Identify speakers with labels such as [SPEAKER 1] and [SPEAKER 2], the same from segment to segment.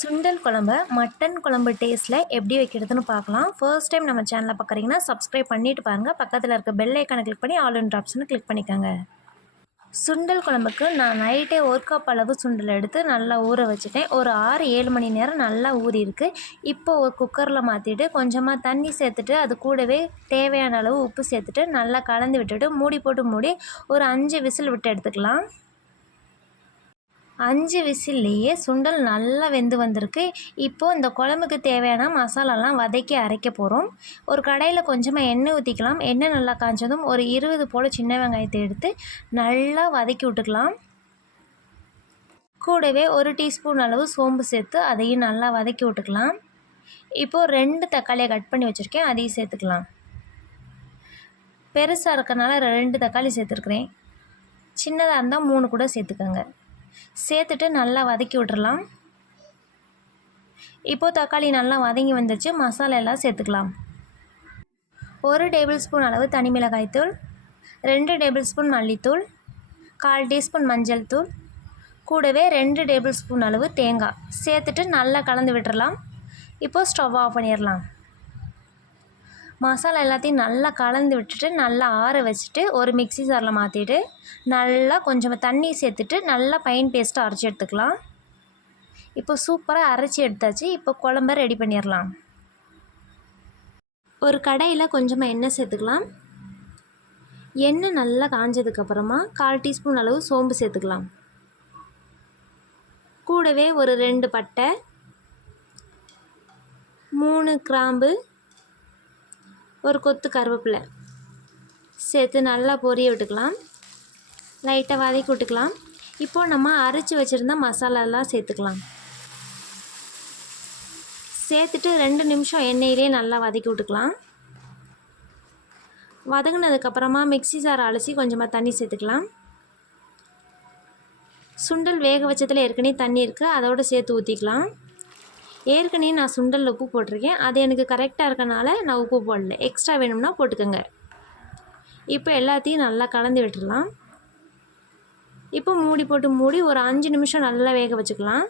[SPEAKER 1] சுண்டல் குழம்ப மட்டன் குழம்பு டேஸ்ட்டில் எப்படி வைக்கிறதுன்னு பார்க்கலாம். ஃபர்ஸ்ட் டைம் நம்ம சேனலில் பார்க்குறீங்கன்னா சப்ஸ்கிரைப் பண்ணிட்டு பாருங்கள் பக்கத்தில் இருக்க பெல் ஐக்கானை கிளிக் பண்ணி ஆல் இன் ஆப்ஷனை கிளிக் பண்ணிக்கோங்க. சுண்டல் குழம்புக்கு நான் நைட்டே ஒரு கப் அளவு சுண்டல் எடுத்து நல்லா ஊற வச்சுட்டேன். ஒரு ஆறு ஏழு மணி நேரம் நல்லா ஊறியிருக்கு இப்போ ஒரு குக்கரில் மாற்றிட்டு கொஞ்சமாக தண்ணி சேர்த்துட்டு அது கூடவே தேவையான அளவு உப்பு சேர்த்துட்டு நல்லா கலந்து விட்டுட்டு மூடி போட்டு மூடி ஒரு அஞ்சு விசில் விட்டு எடுத்துக்கலாம். அஞ்சு விசில்லையே சுண்டல் நல்லா வெந்து வந்திருக்கு. இப்போது இந்த குழம்புக்கு தேவையான மசாலாலாம் வதக்கி அரைக்க போகிறோம் ஒரு கடையில் கொஞ்சமாக எண்ணெய் ஊற்றிக்கலாம் எண்ணெய் நல்லா காய்ச்சதும் ஒரு இருபது போல் சின்ன வெங்காயத்தை எடுத்து நல்லா வதக்கி விட்டுக்கலாம். கூடவே ஒரு டீஸ்பூன் அளவு சோம்பு சேர்த்து அதையும் நல்லா வதக்கி விட்டுக்கலாம். இப்போது ரெண்டு தக்காளியை கட் பண்ணி வச்சுருக்கேன். அதையும் சேர்த்துக்கலாம். பெருசாக இருக்கனால ரெண்டு தக்காளி சேர்த்துருக்குறேன். சின்னதாக இருந்தால் மூணு கூட சேர்த்துக்கோங்க. சேர்த்துட்டு நல்லா வதக்கி விட்றலாம் இப்போது தக்காளி நல்லா வதங்கி வந்துச்சு. மசாலா எல்லாம் சேர்த்துக்கலாம். ஒரு டேபிள் ஸ்பூன் அளவு தனி மிளகாய் தூள் ரெண்டு டேபிள் ஸ்பூன் மல்லித்தூள் கால் டீஸ்பூன் மஞ்சள் தூள் கூடவே ரெண்டு டேபிள் ஸ்பூன் அளவு தேங்காய். சேர்த்துட்டு நல்லா கலந்து விட்டுறலாம். இப்போது ஸ்டவ் ஆஃப் பண்ணிடலாம். மசாலா எல்லாத்தையும் நல்லா கலந்து விட்டுட்டு நல்லா ஆற வச்சுட்டு ஒரு மிக்ஸி ஜாரில் மாற்றிட்டு நல்லா கொஞ்சம் தண்ணி சேர்த்துட்டு நல்லா பைன் பேஸ்ட்டாக அரைச்சி எடுத்துக்கலாம். இப்போ சூப்பராக அரைச்சி எடுத்தாச்சு. இப்போ குழம்ப ரெடி பண்ணிடலாம். ஒரு கடையில் கொஞ்சமாக எண்ணெய் சேர்த்துக்கலாம். எண்ணெய் நல்லா காஞ்சதுக்கப்புறமா கால் டீஸ்பூன் அளவு சோம்பு சேர்த்துக்கலாம். கூடவே ஒரு ரெண்டு பட்டை மூணு கிராம்பு ஒரு கொத்து கருவேப்பிலை சேர்த்து நல்லா பொரிய விட்டுக்கலாம். லைட்டாக வதக்கி விட்டுக்கலாம். இப்போது நம்ம அரைச்சி வச்சுருந்த மசாலாலாம் சேர்த்துக்கலாம். சேர்த்துட்டு ரெண்டு நிமிஷம் எண்ணெயிலே நல்லா வதக்கி விட்டுக்கலாம். வதங்கினதுக்கப்புறமா மிக்ஸி சார் அலசி கொஞ்சமாக தண்ணி சேர்த்துக்கலாம். சுண்டல் வேக வச்சதில் ஏற்கனவே தண்ணி இருக்குது அதோடு சேர்த்து ஊற்றிக்கலாம் ஏற்கனவே நான் சுண்டலில் உப்பு போட்டிருக்கேன். அது எனக்கு கரெக்டாக இருக்கனால நான் உப்பு போடல. எக்ஸ்ட்ரா வேணும்னா போட்டுக்கோங்க. இப்போ எல்லாத்தையும் நல்லா கலந்து விட்டுடலாம். இப்போ மூடி போட்டு மூடி ஒரு அஞ்சு நிமிஷம் நல்லா வேக வச்சுக்கலாம்.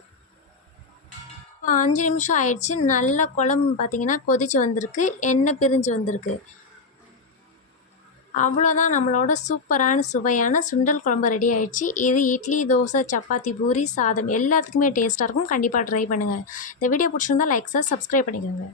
[SPEAKER 1] அஞ்சு நிமிஷம் ஆயிடுச்சு. நல்லா குழம்பு பார்த்திங்கன்னா கொதிச்சு வந்திருக்கு. எண்ணெய் பிரிஞ்சு வந்திருக்கு. அவ்வளோதான் நம்மளோட சூப்பரான சுவையான சுண்டல் குழம்பு ரெடி ஆயிடுச்சு. இது இட்லி தோசை சப்பாத்தி பூரி சாதம் எல்லாத்துக்குமே டேஸ்ட்டாக இருக்கும். கண்டிப்பாக ட்ரை பண்ணுங்கள் இந்த வீடியோ பிடிச்சிருந்தா லைக்ஸாக சப்ஸ்கிரைப் பண்ணிக்கோங்க.